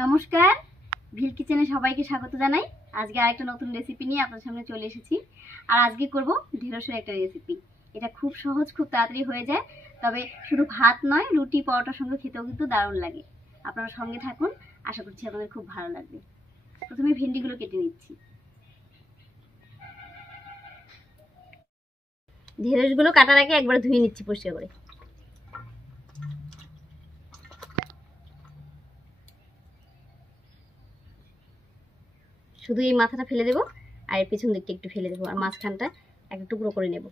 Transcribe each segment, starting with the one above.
নমস্কার, ভিল কিচেনে সবাইকে স্বাগত জানাই। আজকে আরেকটা নতুন রেসিপি নিয়ে আপনাদের সামনে চলে এসেছি। আর আজকে করব ঢেঁড়সের একটা রেসিপি। এটা খুব সহজ, খুব তাড়াতাড়ি হয়ে যায়। তবে শুধু ভাত নয়, রুটি পরোটার সঙ্গে খেতেও কিন্তু দারুণ লাগে। আপনারা সঙ্গে থাকুন, আশা করছি আপনাদের খুব ভালো লাগবে। প্রথমে ভেন্ডিগুলো কেটে নিচ্ছি। ঢেঁড়সগুলো কাটার আগে একবার ধুয়ে নিচ্ছি পরিষ্কার করে। শুধু এই মাথাটা ফেলে দেবো, আর এর পিছন দিকটা একটু ফেলে দেবো, আর মাঝখানটা একটা টুকরো করে নেব।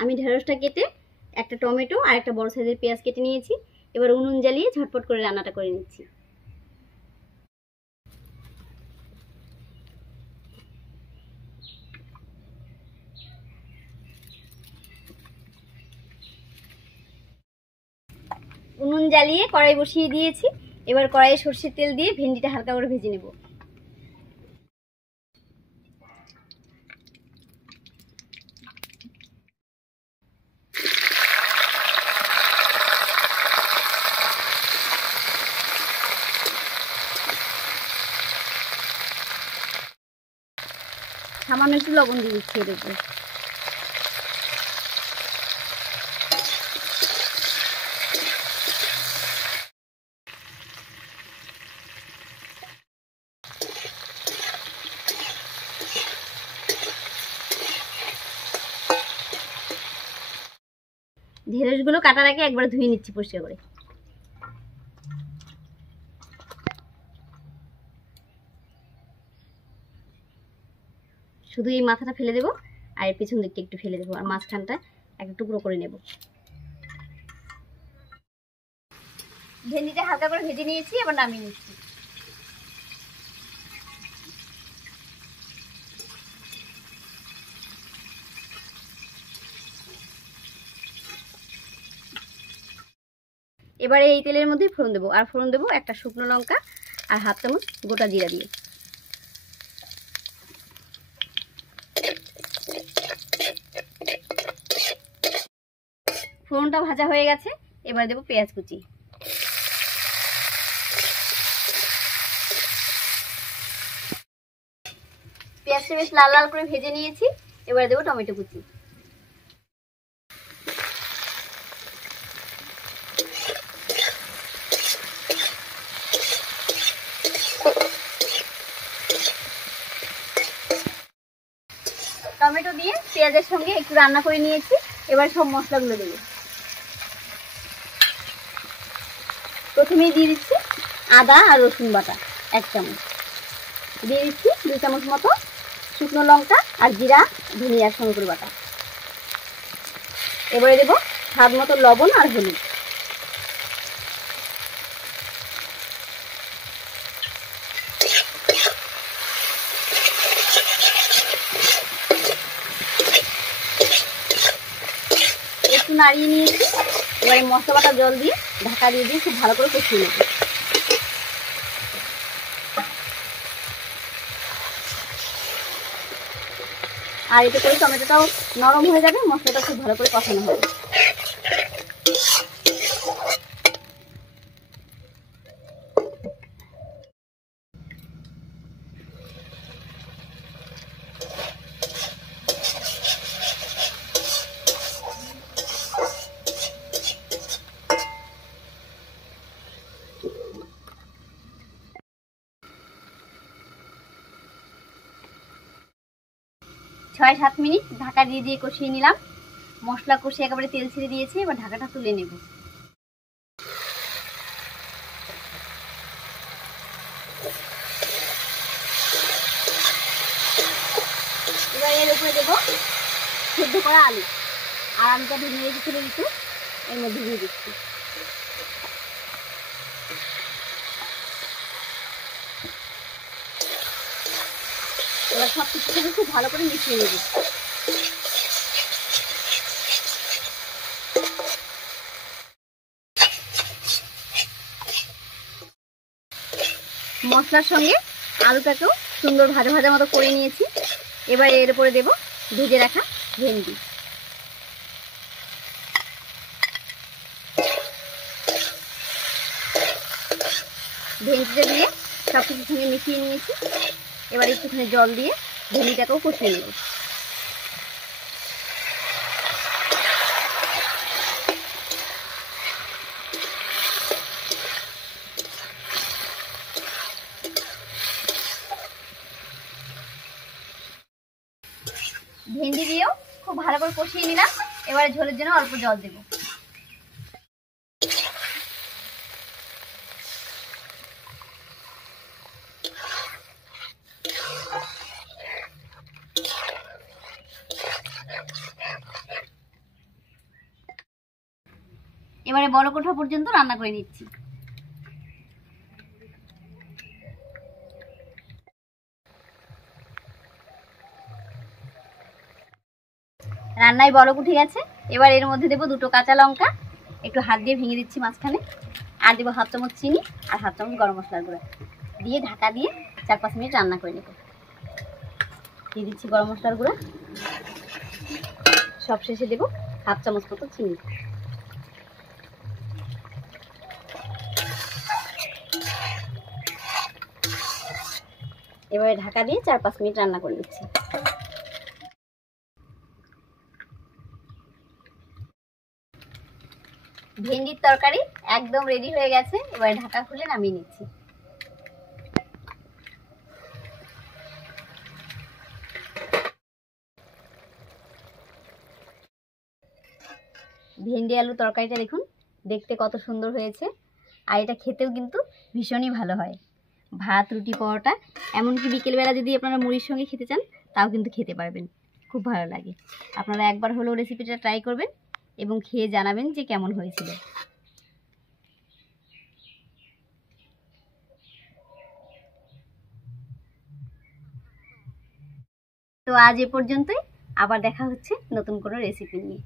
আমি ঢেঁড়সটা কেটে একটা টমেটো আর একটা বড় সাইজের পেঁয়াজ কেটে নিয়েছি। এবার উনুন জ্বালিয়ে ঝটপট করে রান্নাটা করে নিচ্ছি। উনুন জ্বালিয়ে কড়াই বসিয়ে দিয়েছি। এবার কড়াইয়ে সরষের তেল দিয়ে ভেন্ডিটা হালকা করে ভেজে নেব। সামান্য একটু লবণ দিয়ে দিচ্ছি এর উপরে। ঢেঁড়সগুলো কাটার আগে একবার ধুয়ে নিচ্ছি পরিষ্কার করে। শুধু এই মাথাটা ফেলে দেবো, আর এর পিছন দিকটা একটু ফেলে দেবো, আর মাঝখানটা একটা টুকরো করে নেব। ভেন্ডিটা হালকা করে ভেজে নিয়েছি, এবার নামিয়ে নিচ্ছি। এবারে এই তেলের মধ্যে ফোড়ন দেবো, আর ফোড়ন দেবো একটা শুকনো লঙ্কা আর হাফ চামচ গোটা জিরা দিয়ে। ফোড়নটা ভাজা হয়ে গেছে, এবার দেবো পেঁয়াজ কুচি। পেঁয়াজটা বেশ লাল লাল করে ভেজে নিয়েছি। এবার দেবো টমেটো কুচি। টমেটো দিয়ে পেঁয়াজের সঙ্গে একটু রান্না করে নিয়েছি। এবার সব মশলাগুলো দেবো। প্রথমেই দিয়ে দিচ্ছি আদা আর রসুন বাটা 1 চামচ, দিয়ে দিচ্ছি 2 চামচ মতো শুকনো লঙ্কা আর জিরা ধনিয়ার সঙ্গে করে বাটা। এবারে দেবো স্বাদ মতো লবণ আর হলুদ। একটু নাড়িয়ে নিয়েছি। এবারে মশলা বাটা জল দিয়ে ঢাকা দিয়ে খুব ভালো করে কষিয়ে নেব। আর এতে করে টমেটোটাও নরম হয়ে যাবে, মশলাটা খুব ভালো করে কষানো হবে। 6-7 মিনিট ঢাকা দিয়ে কষিয়ে নিলাম। মশলা কষিয়ে একেবারে তেল ছেড়ে দিয়েছি। এবার ঢাকাটা তুলে নেব। এবার এর উপরে দেবো সেদ্ধ করা আলু, আর আলুটা ভেঙে রেখেছিল একটু এর মধ্যে দিয়ে দিচ্ছি। এবার সব কিছু থেকে খুব ভালো করে মিশিয়ে নেব। মশলার সঙ্গে আলুটাকেও সুন্দর ভাজা ভাজা মতো করে নিয়েছি। এবার এর উপরে দেব ভেজে রাখা ভেন্ডি। ভেন্ডিটা দিয়ে সব কিছুর সঙ্গে মিশিয়ে নিয়েছি। এবার একটুখানি জল দিয়ে ভেন্ডিটাকেও কষিয়ে নেব। ভেন্ডি দিয়েও খুব ভালো করে কষিয়ে নিলাম। এবারে ঝোলের জন্য অল্প জল দেব। এবারে বড় কোঠা পর্যন্ত রান্না করে নিচ্ছি। রান্নায় বলক উঠে গেছে। এবার এর মধ্যে দেবো 2টো কাঁচা লঙ্কা, একটু হাত দিয়ে ভেঙে দিচ্ছি মাঝখানে। আর দেবো 1/2 চামচ চিনি আর 1/2 চামচ গরম মশলার গুঁড়া দিয়ে ঢাকা দিয়ে 4-5 মিনিট রান্না করে নেব। দিয়ে দিচ্ছি গরম মশলার গুঁড়া। সব শেষে দেবো 1/2 চামচ মতো চিনি। এবারে ঢাকা দিয়ে 4-5 মিনিট রান্না করে নিচ্ছি। ভেন্ডির তরকারি একদম রেডি হয়ে গেছে। এবারে ঢাকা খুলে নামিয়ে নিচ্ছি। ভেন্ডি আলু তরকারিটা দেখুন, দেখতে কত সুন্দর হয়েছে। আর এটা খেতেও কিন্তু ভীষণই ভালো হয়। ভাত, রুটি, পরোটা, এমনকি বিকেলবেলা যদি আপনারা মুড়ির সঙ্গে খেতে চান তাও কিন্তু খেতে পারবেন। খুব ভালো লাগে। আপনারা একবার হলেও রেসিপিটা ট্রাই করবেন এবং খেয়ে জানাবেন যে কেমন হয়েছিল। তো আজ এ পর্যন্তই। আবার দেখা হচ্ছে নতুন কোনো রেসিপি নিয়ে।